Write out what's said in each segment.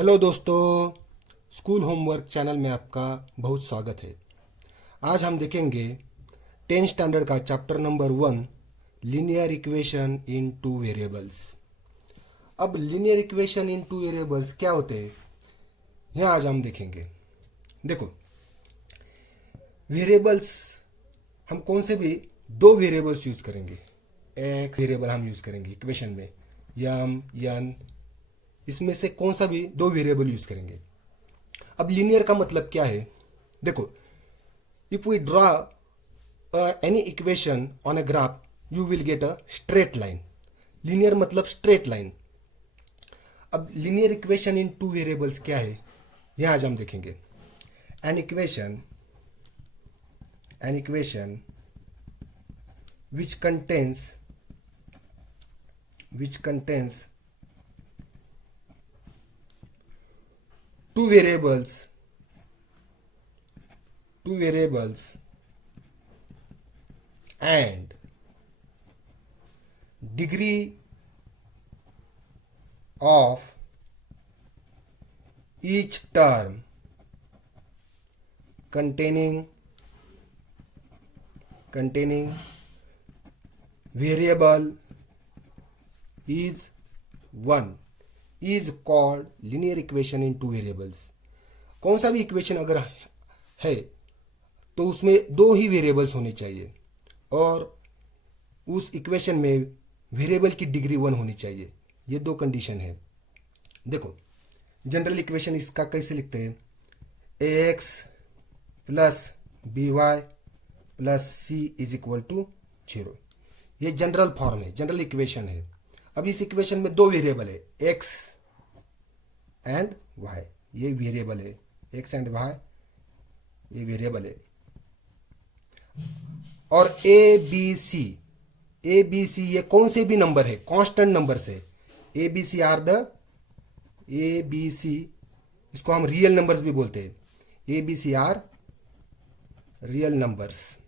Hello दोस्तों, school homework channel में आपका बहुत स्वागत है। आज हम देखेंगे 10 स्टैंडर्ड का chapter number 1 linear equation in two variables. अब linear equation in two variables क्या होते हैं, यह आज हम देखेंगे। देखो, वेरिएबल्स हम कौन से भी दो वेरिएबल्स यूज करेंगे। एक्स वेरिएबल हम यूज करेंगे इक्वेशन में, यम यन, इसमें से कौन सा भी दो वेरिएबल यूज करेंगे। अब लीनियर का मतलब क्या है, देखो, if we draw any equation on a graph you will get a straight line. Linear मतलब स्ट्रेट लाइन। अब linear equation in two variables क्या है, यह आज हम देखेंगे। An equation which contains two variables and degree of each term containing variable is 1 is called linear equation in two variables। कौन सा भी इक्वेशन अगर है तो उसमें दो ही वेरिएबल्स होने चाहिए और उस इक्वेशन में वेरिएबल की डिग्री 1 होनी चाहिए। ये दो कंडीशन है। देखो, जनरल इक्वेशन इसका कैसे लिखते हैं, ax plus by plus C is equal to 0। ये जनरल फॉर्म है, जनरल इक्वेशन है। अब इस इक्वेशन में दो वेरिएबल है, x एंड y। ये वेरिएबल है, x एंड y ये वेरिएबल है। और ए बी सी ये कौन से भी नंबर है, कांस्टेंट नंबर से। ए बी सी इसको हम रियल नंबर्स भी बोलते हैं। A B C are real numbers.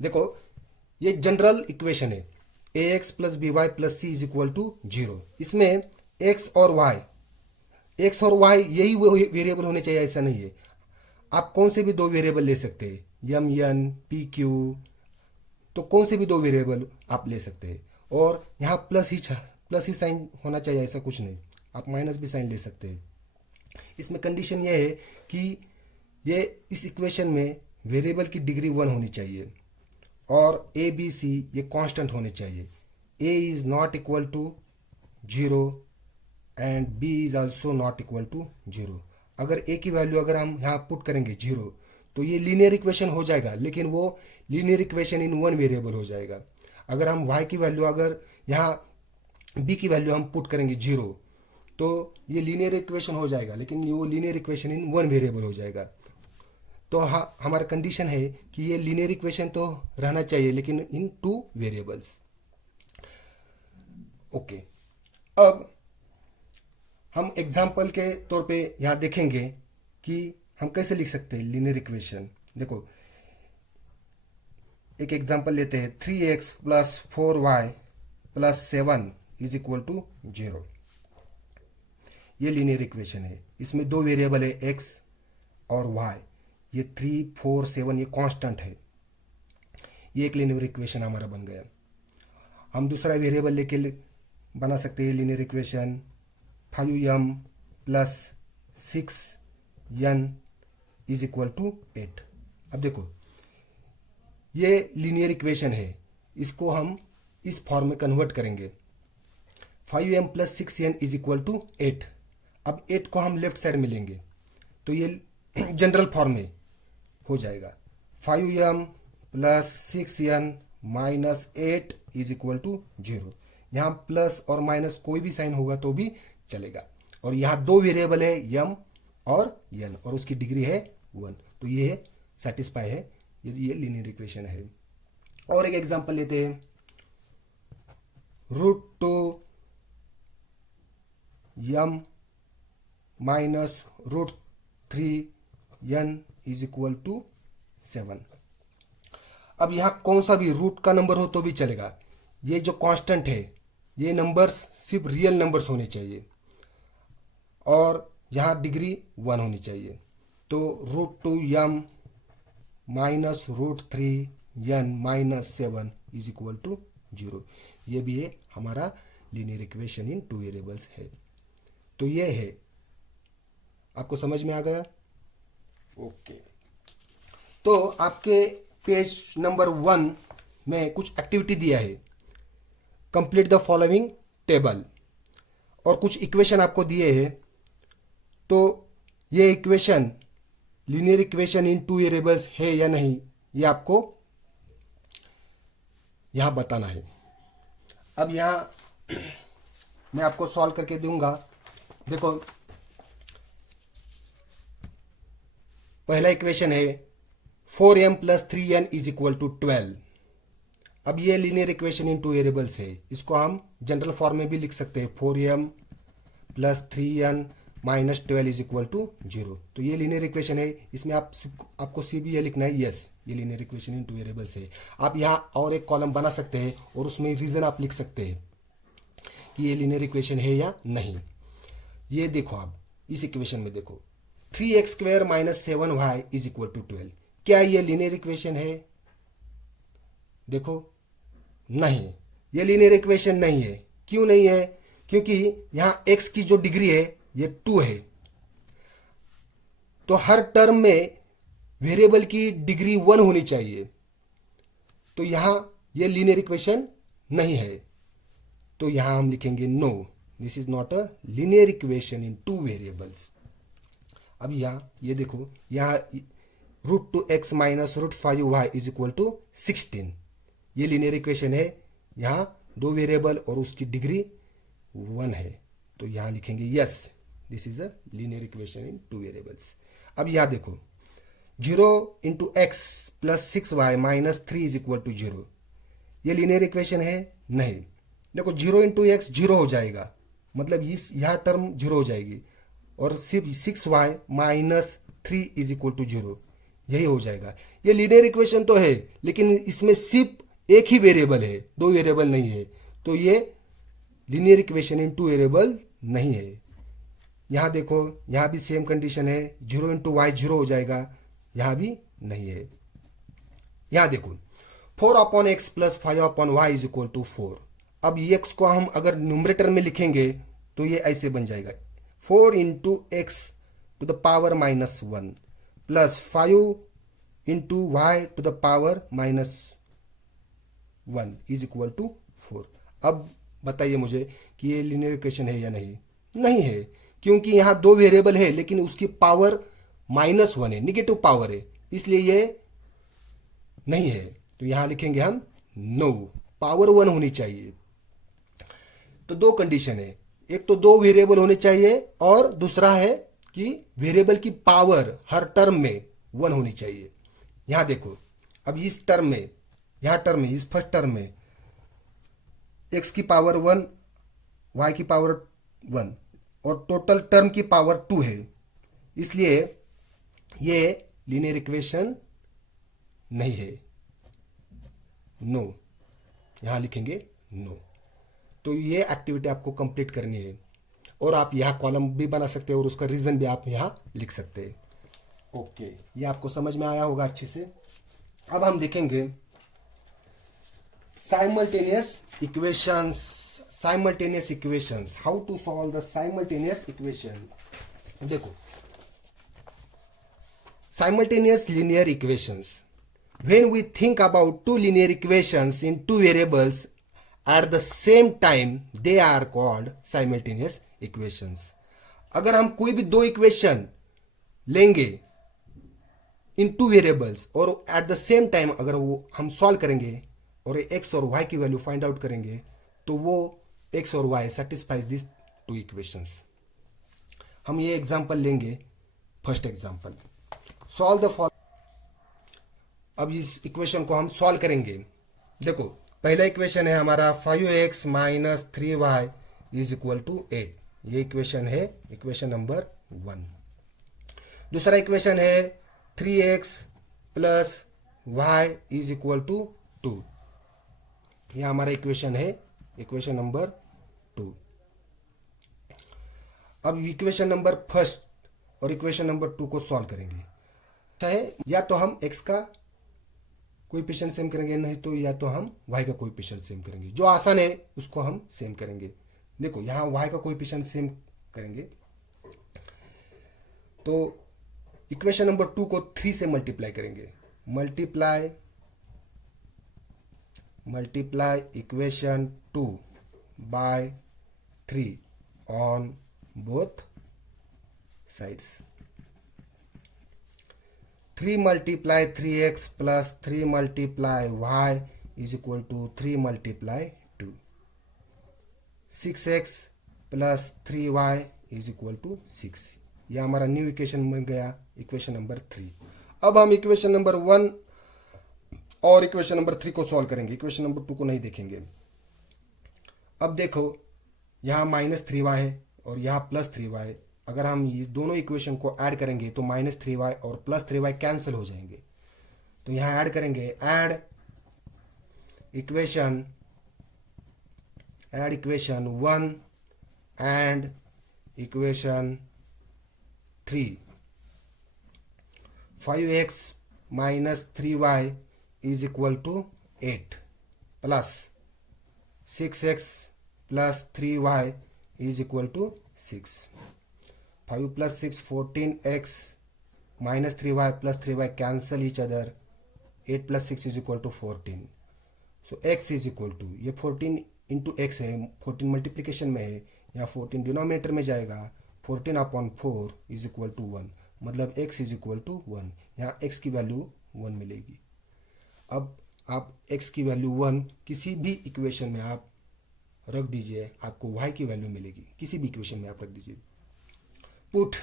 देखो, ये जनरल इक्वेशन है, A X plus B Y plus C is equal to 0। इसमें एक्स और वाई यही वेरिएबल होने चाहिए, ऐसा नहीं है। आप कौन से भी दो वेरिएबल ले सकते हैं, यम एन पी क्यू, तो कौन से भी दो वेरिएबल आप ले सकते हैं। और यहाँ प्लस ही साइन होना चाहिए, ऐसा कुछ नहीं। आप माइनस भी साइन ले सकते हैं। इसमें कंडीशन यह है कि ये इस इक्वेशन में वेरिएबल की डिग्री 1 होनी चाहिए और ए बी सी ये कांस्टेंट होने चाहिए। A is not equal to 0 and B is also not equal to 0। अगर ए की वैल्यू अगर हम यहाँ पुट करेंगे 0 तो ये लीनियर इक्वेशन हो जाएगा, लेकिन वो लीनियर इक्वेशन इन 1 वेरिएबल हो जाएगा। अगर हम y की वैल्यू, अगर यहाँ b की वैल्यू हम पुट करेंगे 0 तो ये लीनियर इक्वेशन हो जाएगा, लेकिन वो लीनियर इक्वेशन इन 1 वेरिएबल हो जाएगा। तो हाँ, हमारा कंडीशन है कि ये लीनियर इक्वेशन तो रहना चाहिए, लेकिन इन 2 वेरिएबल्स। ओके, अब हम एग्जाम्पल के तौर पे यहाँ देखेंगे कि हम कैसे लिख सकते हैं लीनियर इक्वेशन। देखो, एक एग्जाम्पल लेते हैं, 3x plus 4y plus 7 is equal to 0। ये लीनियर इक्वेशन है। इसमें दो वेरिएबल है, x और y। ये 3, 4, 7 ये कांस्टेंट है। ये एक लीनियर इक्वेशन हमारा बन गया। हम दूसरा वेरिएबल लेके बना सकते हैं linear equation, 5m plus 6n is equal to 8। अब देखो, ये लीनियर इक्वेशन है, इसको हम इस फॉर्म में कन्वर्ट करेंगे। 5m plus 6n is equal to 8। अब 8 को हम लेफ्ट साइड में लेंगे तो ये जनरल फॉर्म में हो जाएगा। 5m plus 6n minus 8 is equal to 0। यहाँ प्लस और माइनस कोई भी साइन होगा तो भी चलेगा। और यहाँ दो वेरिएबल है, यम और n, और उसकी डिग्री है 1। तो ये सेटिस्फाई है, ये लीनियर इक्वेशन है। और एक एग्जांपल लेते हैं, √2 m minus √3 n is equal to 7। अब यहाँ कौन सा भी रूट का नंबर हो तो भी चलेगा। ये जो कांस्टेंट है, ये नंबर्स सिर्फ रियल नंबर्स होने चाहिए। और यहाँ डिग्री 1 होनी चाहिए। तो √2m minus √3n minus 7 is equal to 0। ये भी है हमारा लीनियर इक्वेशन इन 2 वेरिएबल्स है। तो ये है, आपको समझ में आ गया? ओके। तो आपके पेज नंबर 1 में कुछ एक्टिविटी दिया है, कंप्लीट द फॉलोइंग टेबल, और कुछ इक्वेशन आपको दिए हैं। तो ये equation linear equation in 2 variables है या नहीं, ये आपको यहां बताना है। अब यहां मैं आपको सॉल्व करके दूंगा। देखो, पहला इक्वेशन है 4m plus 3n is equal to 12। अब ये लीनियर इक्वेशन इन 2 वेरिएबल्स है, इसको हम जनरल फॉर्म में भी लिख सकते हैं, 4m plus 3n minus 12 is equal to 0। तो ये लीनियर इक्वेशन है, इसमें आपको सी भी ये लिखना है, यस ये लीनियर इक्वेशन इन 2 वेरिएबल्स है। आप यहाँ और एक कॉलम बना सकते हैं और उसमें रीजन आप लिख सकते हैं कि ये लीनियर इक्वेशन है या नहीं। ये देखो, आप इस इक्वेशन में देखो 3x² minus 7y is equal to 12, क्या ये लीनियर इक्वेशन है? देखो, नहीं, ये लीनियर इक्वेशन नहीं है। क्यों नहीं है? क्योंकि यहां x की जो डिग्री है ये 2 है, तो हर टर्म में वेरिएबल की डिग्री 1 होनी चाहिए। तो यहां ये लीनियर इक्वेशन नहीं है, तो यहां हम लिखेंगे no, this is not a linear equation in 2 variables. अब यहां ये देखो, यहां √2x minus √5y is equal to 16, ये लीनियर इक्वेशन है। यहां 2 वेरिएबल और उसकी डिग्री 1 है, तो यहां लिखेंगे yes, this is a linear equation in 2 variables. अब यहां देखो 0 into x plus 6y minus 3 is equal to 0, ये लीनियर इक्वेशन है? नहीं। देखो 0 इंटू एक्स 0 हो जाएगा, मतलब इस यह टर्म 0 हो जाएगी, और सिर्फ 6y minus 3 is equal to 0, यही हो जाएगा। ये लीनियर इक्वेशन तो है, लेकिन इसमें सिर्फ एक ही वेरिएबल है, 2 वेरिएबल नहीं है, तो ये लीनियर इक्वेशन इन 2 वेरिएबल नहीं है। यहां देखो, यहां भी सेम कंडीशन है, 0 इंटू वाई 0 हो जाएगा, यहां भी नहीं है। यहां देखो 4/x plus 5/y is equal to 4। अब x को हम अगर न्यूमरेटर में लिखेंगे तो ये ऐसे बन जाएगा, 4 into x to the power minus 1 plus 5 into y to the power minus 1 is equal to 4। अब बताइए मुझे कि ये लीनियर इक्वेशन है या नहीं? नहीं है, क्योंकि यहां 2 वेरिएबल है, लेकिन उसकी पावर -1 है, निगेटिव पावर है, इसलिए ये नहीं है। तो यहां लिखेंगे हम नो, पावर 1 होनी चाहिए। तो 2 कंडीशन है, एक तो 2 वेरिएबल होने चाहिए, और दूसरा है कि वेरिएबल की पावर हर टर्म में 1 होनी चाहिए। यहां देखो, अब इस टर्म में, यहां टर्म में, इस फर्स्ट टर्म में x की पावर 1, y की पावर 1 और टोटल टर्म की पावर 2 है, इसलिए ये लीनियर इक्वेशन नहीं है, नो, यहां लिखेंगे नो। तो ये एक्टिविटी आपको कंप्लीट करनी है, और आप यहां कॉलम भी बना सकते हैं और उसका रीजन भी आप यहां लिख सकते हैं। ओके, ये आपको समझ में आया होगा अच्छे से। अब हम देखेंगे simultaneous equations, how to solve the simultaneous equation। देखो, simultaneous linear equations, when we think about 2 linear equations in 2 variables at the same time, they are called simultaneous equations। अगर हम कोई भी 2 इक्वेशन लेंगे इन 2 वेरिएबल्स और एट द सेम टाइम अगर वो हम सॉल्व करेंगे और x और y की वैल्यू फाइंड आउट करेंगे, तो वो x और y सेटिस्फाइज दिस 2 इक्वेशंस। हम ये एग्जांपल लेंगे, first example, solve the follow. अब इस इक्वेशन को हम सॉल्व करेंगे। देखो, पहला इक्वेशन है हमारा 5x minus 3y is equal to 8, ये इक्वेशन है, इक्वेशन नंबर 1। दूसरा इक्वेशन है 3x plus y is equal to 2, यह हमारा इक्वेशन है, इक्वेशन नंबर 2। अब इक्वेशन नंबर फर्स्ट और इक्वेशन नंबर 2 को सॉल्व करेंगे। चाहे या तो हम x का कोएफिशिएंट सेम करेंगे, नहीं तो या तो हम y का कोएफिशिएंट सेम करेंगे। जो आसान है उसको हम सेम करेंगे। देखो यहां y का कोएफिशिएंट सेम करेंगे तो इक्वेशन नंबर 2 को 3 से मल्टीप्लाई करेंगे। Multiply equation 2 by 3 on both sides. 3 multiply 3x plus 3 multiply y is equal to 3 multiply 2. 6x plus 3y is equal to 6। यह हमारा न्यू इक्वेशन बन गया, इक्वेशन नंबर 3। अब हम इक्वेशन नंबर 1 और इक्वेशन नंबर 3 को सॉल्व करेंगे, इक्वेशन नंबर 2 को नहीं देखेंगे। अब देखो यहाँ -3y है और यहाँ +3y। अगर हम ये दोनों इक्वेशन को ऐड करेंगे तो -3y और +3y कैंसिल हो जाएंगे। तो यहाँ ऐड करेंगे, add equation 1 and equation 3। 5x minus 3y is equal to 8 plus 6x plus 3y is equal to 6। 5 plus 6 14x minus 3y plus 3y cancel each other। 8 plus 6 is equal to 14। so x is equal to, ये 14 into x है, 14 multiplication में है, यहाँ 14 denominator में जाएगा। 14/4 is equal to 1, मतलब x is equal to 1। यहाँ x की वैल्यू 1 मिलेगी। अब आप x की वैल्यू 1 किसी भी इक्वेशन में आप रख दीजिए, आपको y की वैल्यू मिलेगी। किसी भी इक्वेशन में आप रख दीजिए। पुट,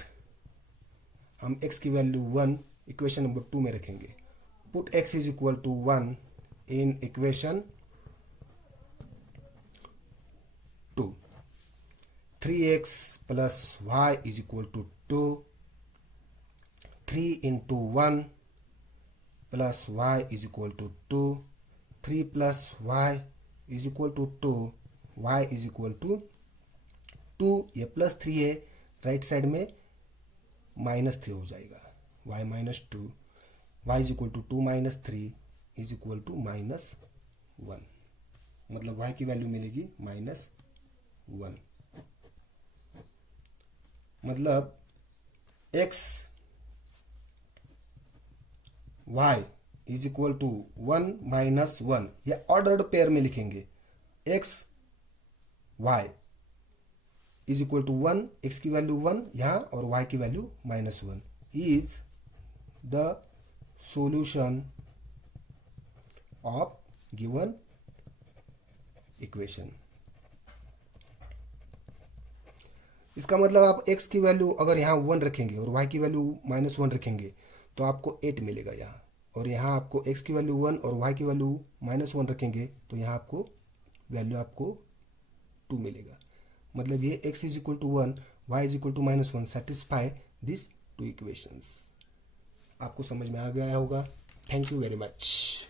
हम x की वैल्यू 1 इक्वेशन नंबर 2 में रखेंगे। Put x is equal to 1 in equation 2। 3x plus y is equal to 2। 3 into 1 plus y is equal to 2। 3 plus y is equal to 2। y is equal to 2। ये +3 है, right side में -3 हो जाएगा। y -2, y is equal to 2 - 3 is equal to -1, मतलब y की value मिलेगी -1। मतलब x y is equal to 1 - 1, या ऑर्डर्ड पेयर में लिखेंगे। x y is equal to 1, x की वैल्यू 1 यहाँ और y की value -1 is the solution of given equation. इसका मतलब आप x की वैल्यू अगर यहाँ 1 रखेंगे और y की वैल्यू -1 रखेंगे तो आपको 8 मिलेगा यहाँ, और यहाँ आपको x की वैल्यू 1 और y की वैल्यू -1 रखेंगे तो यहाँ आपको वैल्यू आपको 2 मिलेगा। मतलब ये x is equal to 1, y is equal to -1 satisfy this 2 equations. आपको समझ में आ गया होगा। Thank you very much.